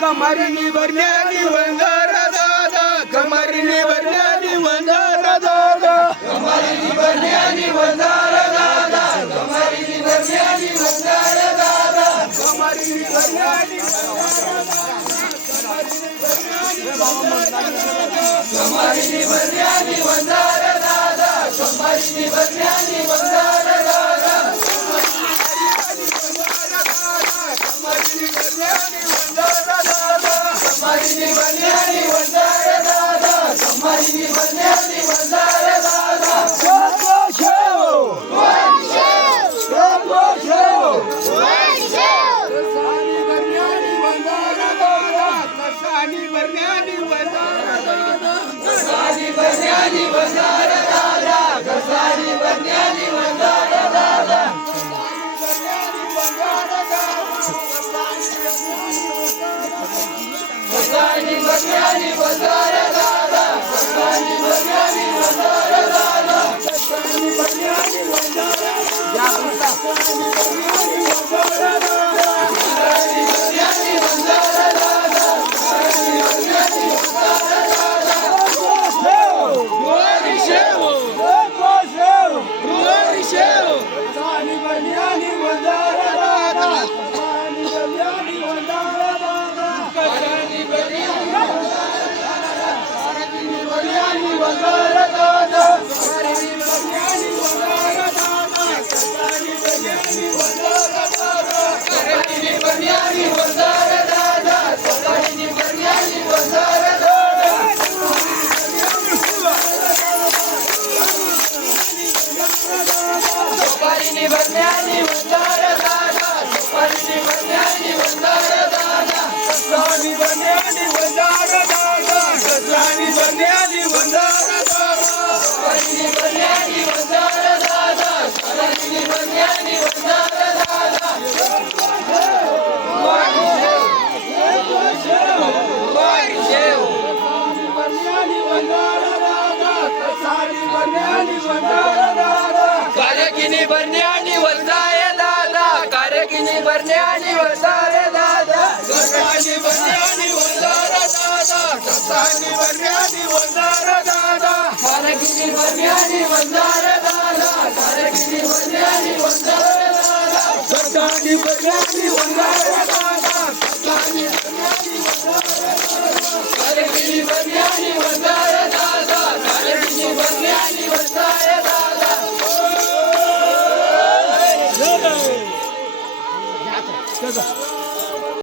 कमरनी भरण्यानी वंदार दादा कमरनी भरण्यानी वंदार दादा कमरनी भरण्यानी वंदार दादा कमरनी भरण्यानी वंदार दादा कमरनी भरण्यानी कमरनी भरण्यानी वंदार दादा कमरनी भरण्यानी वंदार दादा कमरनी भरण्यानी वंदार दादा कमरनी भरण्यानी वंदार दादा कमरनी भरण्यानी वंदार दादा शोभो शेव शोभो शेव कसानी भरण्यानी वंदार दादा कसानी भरण्यानी वंदार दादा कसानी भरण्यानी वंदार दादा कसानी भरण्यानी वंदार दादा कसानी भरण्यानी वंदार दादा कसानी भरण्यानी वंदार दादा कसानी भरण्यानी वंदार दादा कसानी भरण्यानी वंदार दादा कसानी भरण्यानी वंदार दादा कसानी भरण्यानी वंदार दादा गोरी शेव गोरी शेव कसानी भरण्यानी वंदार दादा कसानी भरण्यानी वंदार दादा कसानी भरण्यानी वंदार दादा कसानी भरण्यानी वंदार दादा कसानी भरण्यानी वंदार दादा कसानी भरण्यानी वंदार दादा कसानी भरण्यानी वंदार दादा कसानी भरण्यानी वंदार दादा कसानी भरण्यानी वंदार दादा कसानी भरण्यानी वंदार दादा कसानी भरण्यानी वंदार दादा कसानी भरण्यानी वंदार दादा कसानी भरण्यानी वंदार दादा कारगिनी भरण्यानी वंदाय दादा कारगिनी भरण्यानी वंदार दादा कसानी भरण्यानी वंदार दादा कसानी भरण्यानी वंदार दादा कारगिनी भरण्यानी वंदार दादा कारगिनी भरण्यानी वंदार दादा कसानी भरण्यानी